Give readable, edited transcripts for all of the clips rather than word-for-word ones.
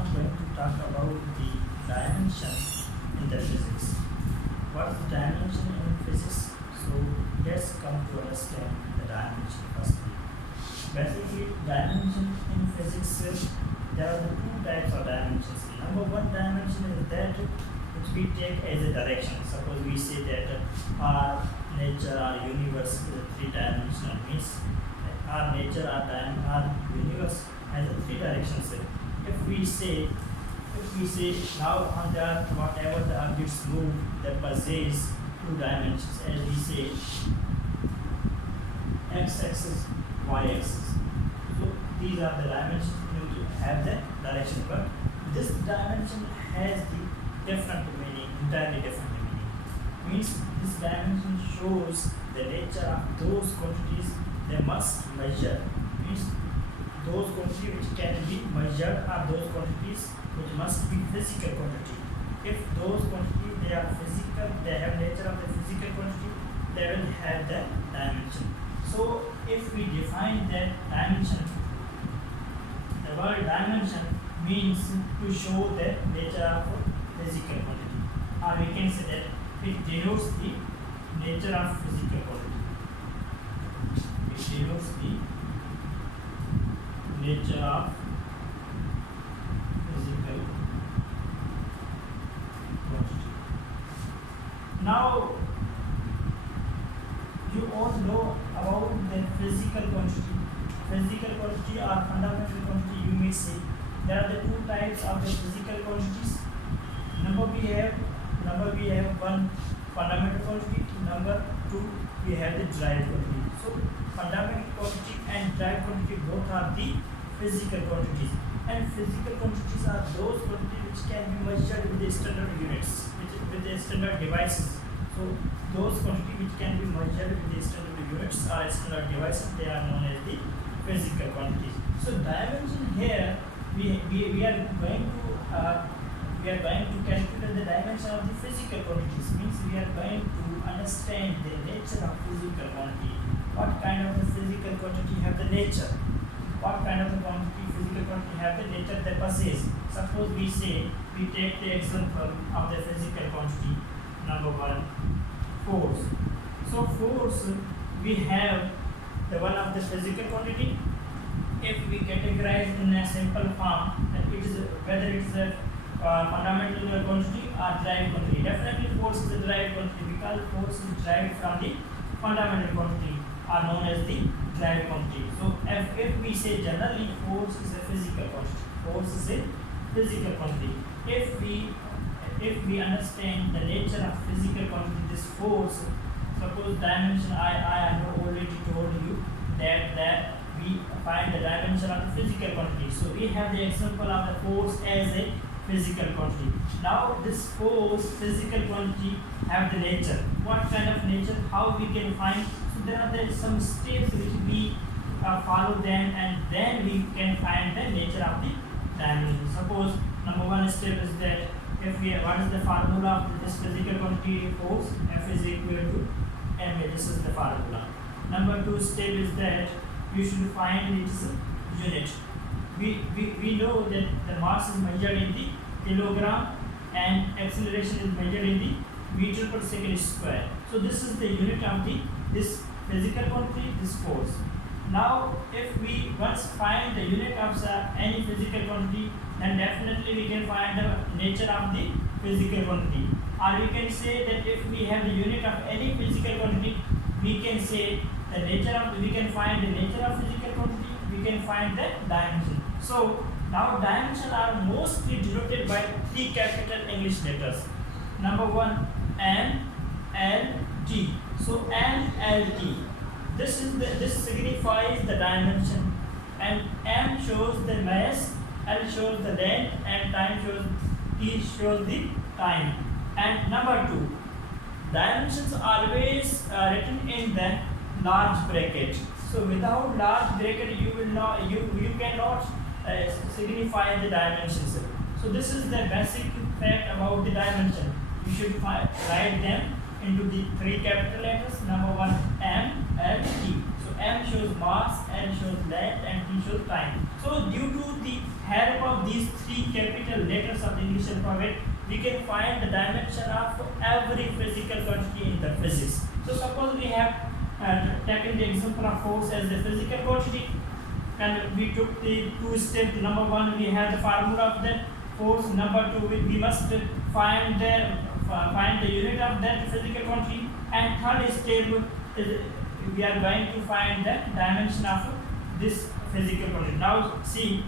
I'm going to talk about the dimension in the physics. What is the dimension in physics? So let's come to understand the dimension firstly. Basically, dimension in physics, there are the two types of dimensions. Number one dimension is that which we take as a direction. Suppose we say that our nature, our universe is a three-dimensional, means our nature, our universe has a three directions. If we say now on the earth, whatever the objects move, that possess two dimensions, as we say x-axis, y-axis. So these are the dimensions which have the direction, but this dimension has the different meaning, entirely different meaning. Means this dimension shows the nature of those quantities they must measure. Means those quantities which can be measured are those quantities which must be physical quantity. If those quantities they are physical, they have nature of the physical quantity, they will have the dimension. So if we define that dimension, the word dimension means to show the nature of physical quantity, or we can say that it denotes the nature of physical quantity. It denotes the nature of physical quantity. Now you all know about the physical quantity. Physical quantity or fundamental quantity, you may say. There are the two types of the physical quantities. Number we have one fundamental quantity. Number two we have the derived quantity. So fundamental quantity and derived quantity both are the physical quantities. And physical quantities are those quantities which can be measured with the standard units, with the standard devices. So those quantities which can be measured with the standard units or standard devices, they are known as the physical quantities. So dimension here we are going to calculate the dimension of the physical quantities. Means we are going to understand the nature of physical quantity. What kind of the physical quantity have the nature? What kind of the quantity physical quantity have the nature they possess? Suppose we say we take the example of the physical quantity. Number one, force. So force, we have the one of the physical quantity. If we categorize in a simple form, that it is whether it is a fundamental quantity or derived quantity. Definitely force is a derived quantity because force is derived from the fundamental quantity, are known as the derived quantity. So if we say generally force is a physical quantity, force is a physical quantity. If we understand the nature of physical quantity, this force, suppose dimension, I have already told you that we find the dimension of the physical quantity. So we have the example of the force as a physical quantity. Now this force, physical quantity, have the nature. What kind of nature? How we can find? So there are some steps which we follow them, and then we can find the nature of the dimension. Suppose number one step is that what is the formula of this physical quantity force? F is equal to ma. This is the formula. Number two step is that you should find its unit. We know that the mass is measured in the kilogram and acceleration is measured in the meter per second square. So this is the unit of this physical quantity, this force. Now if we once find the unit of any physical quantity, then definitely we can find the nature of the physical quantity. Or we can say that if we have the unit of any physical quantity, we can say the nature of, we can find the nature of physical quantity, we can find the dimension. So now dimension are mostly denoted by three capital English letters. Number one, M, L, T. So M, L, T. This signifies the dimension, and M shows the mass, L shows the length, and time shows T shows the time. And number two, dimensions are always written in the large bracket. So without large bracket, you will not you cannot signify the dimensions. So this is the basic fact about the dimension. You should write them into the three capital letters. Number one, M, L, T. So M shows mass, L shows length, and T shows time. So due to the help of these three capital letters of the English alphabet, we can find the dimension of every physical quantity in the physics. So suppose we have taken the example of force as the physical quantity, and we took the two steps. Number one, we have the formula of that force. Number two, we must find the unit of that physical quantity. And third step is we are going to find the dimension of this physical quantity. Now see,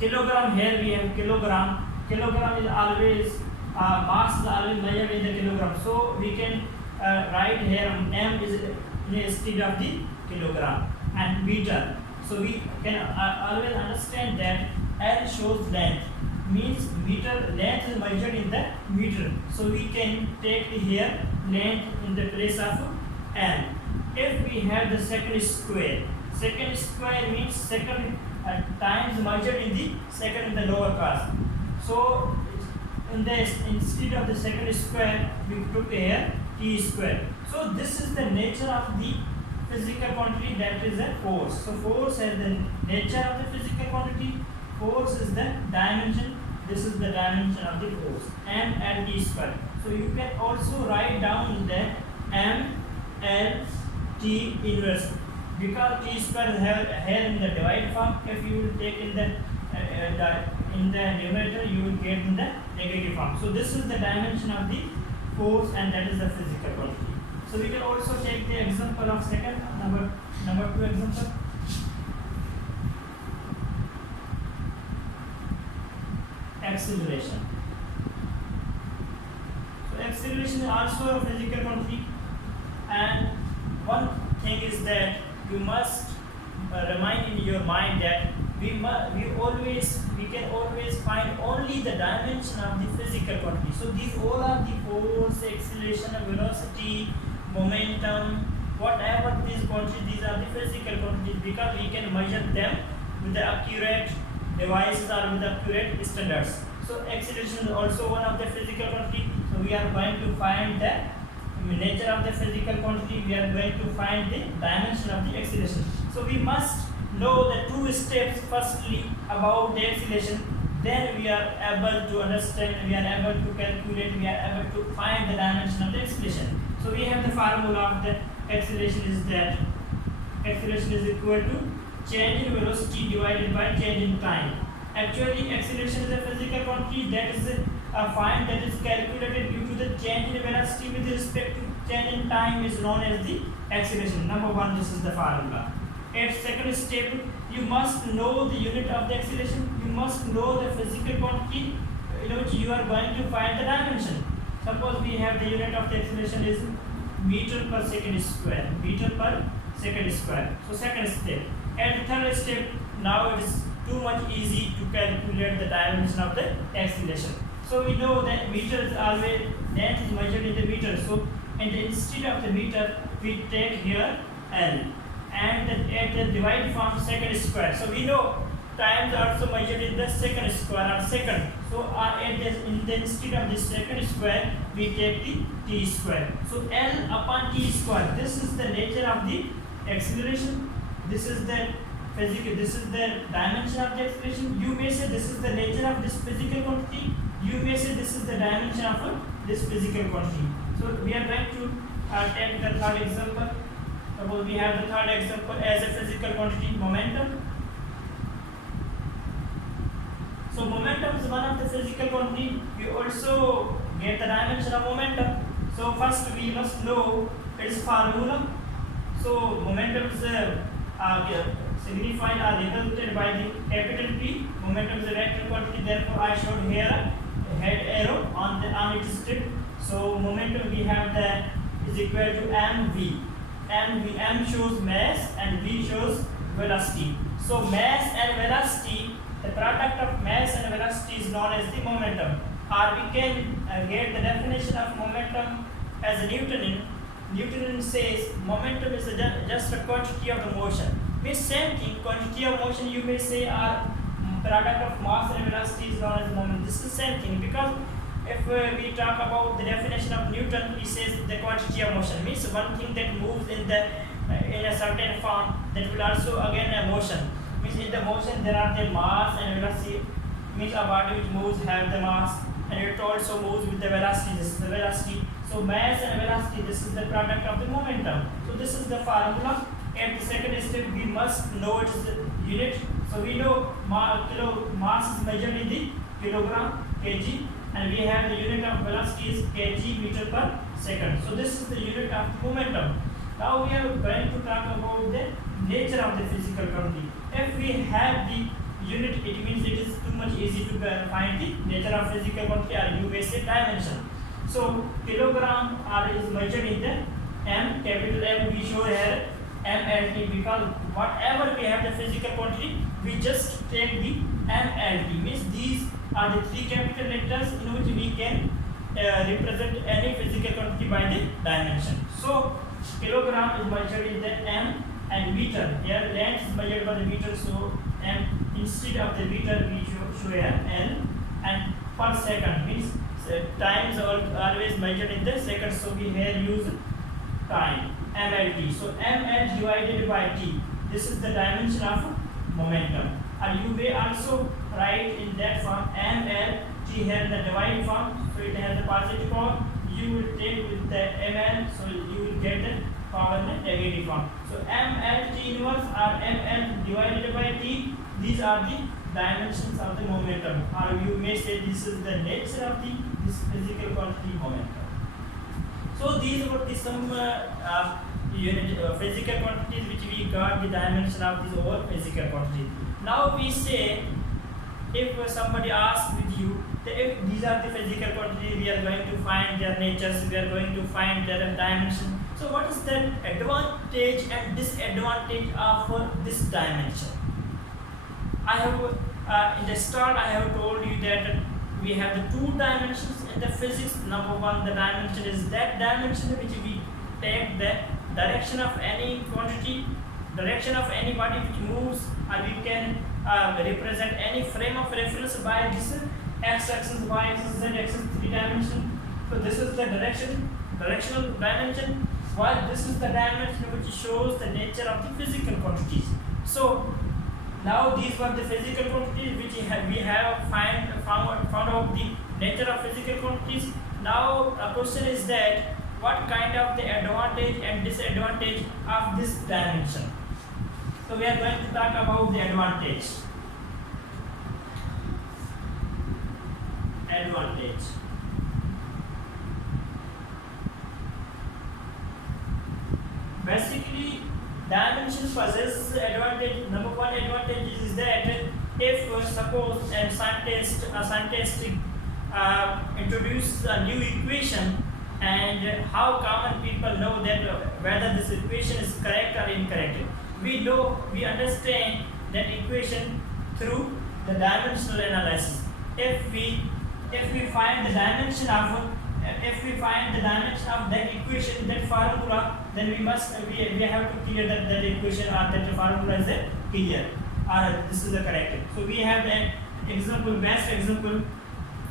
kilogram, here we have kilogram. Kilogram is always mass is always measured in the kilogram. So we can write here m is instead of the kilogram, and meter. So we can always understand that L shows length, means meter, length is measured in the meter. So we can take here length in the place of L. If we have the second square means second times measured in the second in the lower class. So instead of the second square, we took here t square. So this is the nature of the physical quantity, that is a force. So force has the nature of the physical quantity, force is the dimension, this is the dimension of the force, m and t square. So you can also write down that m l t inverse, because t square is here in the divide form. If you will take in the numerator, you will get in the negative form. So this is the dimension of the force, and that is the physical quantity. So we can also take the example of second number two example. Acceleration. So acceleration is also a physical quantity, and one thing is that you must remind in your mind that we can always find only the dimension of the physical quantity. So these all are the force, acceleration, velocity, momentum, whatever these quantities, these are the physical quantities, because we can measure them with the accurate devices or with accurate standards. So acceleration is also one of the physical quantity. So we are going to find the nature of the physical quantity, we are going to find the dimension of the acceleration. So we must know the two steps firstly about the acceleration, then we are able to understand, we are able to calculate, we are able to find the dimension of the acceleration. So we have the formula of the acceleration is that acceleration is equal to change in velocity divided by change in time. Actually, acceleration is a physical quantity that is that is calculated due to the change in velocity with respect to change in time is known as the acceleration. Number one, this is the formula. At second step, you must know the unit of the acceleration. You must know the physical quantity in which you are going to find the dimension. Suppose we have the unit of the acceleration is meter per second square. Meter per second square. So second step. At third step, now it is too much easy to calculate the dimension of the acceleration. So we know that meter is always length is measured in the meter. So instead of the meter, we take here L, and at the divide form second square. So we know time is also measured in the second square or second. So instead of the second square, we take the t square. So L upon t square. This is the nature of the acceleration. This is the physical. This is the dimension of the acceleration. You may say this is the nature of this physical quantity. You may say this is the dimension of this physical quantity. So we are going to take the third example. Suppose we have the third example as a physical quantity, momentum. So momentum is one of the physical quantity. We also get the dimension of momentum. So first we must know its formula. So momentum is signified or represented by the capital P. Momentum is a vector quantity. Therefore, I showed here a head arrow on its tip. So momentum we have that is equal to mv. M shows mass and v shows velocity. So mass and velocity, the product of mass and velocity is known as the momentum. Or we can get the definition of momentum as a Newtonian. Newtonian says momentum is just a quantity of the motion. Means same thing, quantity of motion you may say are product of mass and velocity is known as moment. This is the same thing, because if we talk about the definition of Newton, he says the quantity of motion means one thing that moves in a certain form, that will also again a motion. Means in the motion there are the mass and velocity. means a body which moves have the mass, and it also moves with the velocity. This is the velocity. So mass and velocity, this is the product of the momentum. So this is the formula. At the second step, we must know its unit. So we know mass is measured in the kilogram, kg, and we have the unit of velocity is kg meter per second. So this is the unit of the momentum. Now we are going to talk about the nature of the physical quantity. If we have the unit, it means it is too much easy to find the nature of physical quantity, or you may say dimension. So kilogram is measured in the m, capital M we show here mLT, because whatever we have the physical quantity, we just take the mLT. Means these are the three capital letters in which we can represent any physical quantity by the dimension. So kilogram is measured in the m, and meter, here length is measured by the meter, so m instead of the meter we show here l, and per second means time is always measured in the seconds, so we here use time, mLT. So ml divided by t, this is the dimension of momentum. And you may also write in that form ml, t here in the divide form, so it has the positive power. You will take with the ml, so you will get the power in the negative form. So ml t inverse or ml divided by t, these are the dimensions of the momentum, or you may say this is the nature of this physical quantity momentum. So these were the some physical quantities which we got the dimension of this whole physical quantity. Now we say, if somebody asks with you, if these are the physical quantities, we are going to find their natures, we are going to find their dimension. So what is the advantage and disadvantage of this dimension? I have in the start I have told you that we have the two dimensions in the physics. Number one, the dimension is that dimension which we take the direction of any quantity, direction of any body which moves, or we can represent any frame of reference by this x-axis, y-axis, z-axis, three-dimension. So this is the directional dimension, while this is the dimension which shows the nature of the physical quantities. So now these were the physical quantities which we have found out the nature of physical quantities. Now a question is that what kind of the advantage and disadvantage of this dimension. So we are going to talk about the advantage. Basically, dimension possesses advantage. Number one advantage is that if suppose a scientist introduce a new equation, and how common people know that whether this equation is correct or incorrect. We understand that equation through the dimensional analysis. If we find the dimension of that equation, that formula, then we have to clear that equation or that formula is clear, or this is the correct. So we have the example, best example,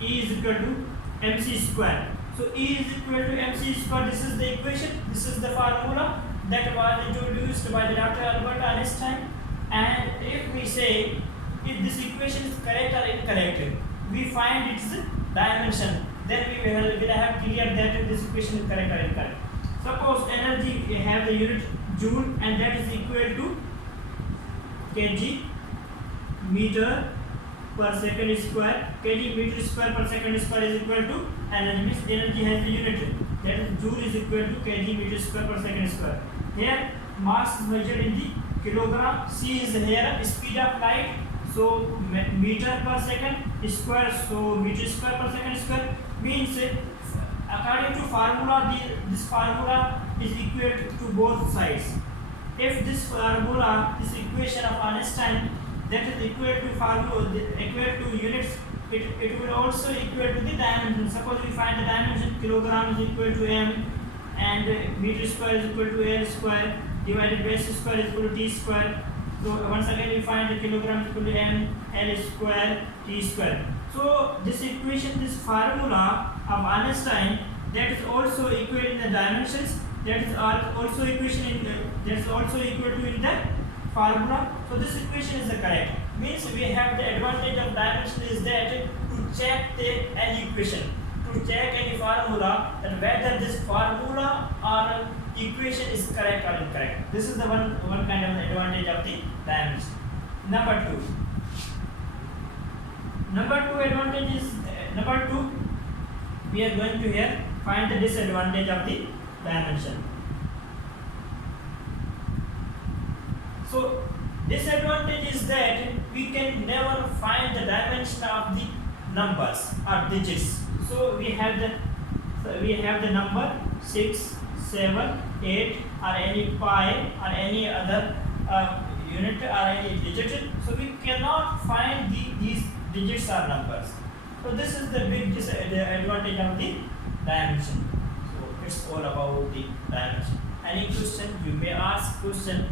E is equal to mc square. So E is equal to mc square. This is the equation. This is the formula that was introduced by the Dr. Albert Einstein. And if we say if this equation is correct or incorrect, we find its dimension. Then we will have cleared that this equation is correct or incorrect. Suppose energy, we have the unit joule, and that is equal to kg meter per second square. Kg meter square per second square is equal to energy. Means energy has the unit, that is joule is equal to kg meter square per second square. Here mass is measured in the kilogram. C is here speed of light, so meter per second square, so meter square per second square means according to formula, this formula is equal to both sides. If this formula, this equation of Einstein, that is equal to formula, equal to units, it will also equal to the dimension. Suppose we find the dimension, kilogram is equal to m, and meter square is equal to l square, divided by s square is equal to t square. So once again we find the kilogram is equal to m, l square, t square. So this equation, this formula of Einstein, that is also equal in the dimensions, that is also equation in that is also equal to in the formula. So this equation is the correct. Means we have the advantage of dimension is that any equation, to check any formula, that whether this formula or equation is correct or incorrect. This is the one kind of advantage of the dimension. Number two advantage is we are going to here find the disadvantage of the dimension. So disadvantage is that we can never find the dimension of the numbers or digits. So we have the number 6, 7, 8 or any pi or any other unit or any digit. So we cannot find these digits or numbers. So this is the big advantage of the dimension. So it's all about the dimension. Any question you may ask question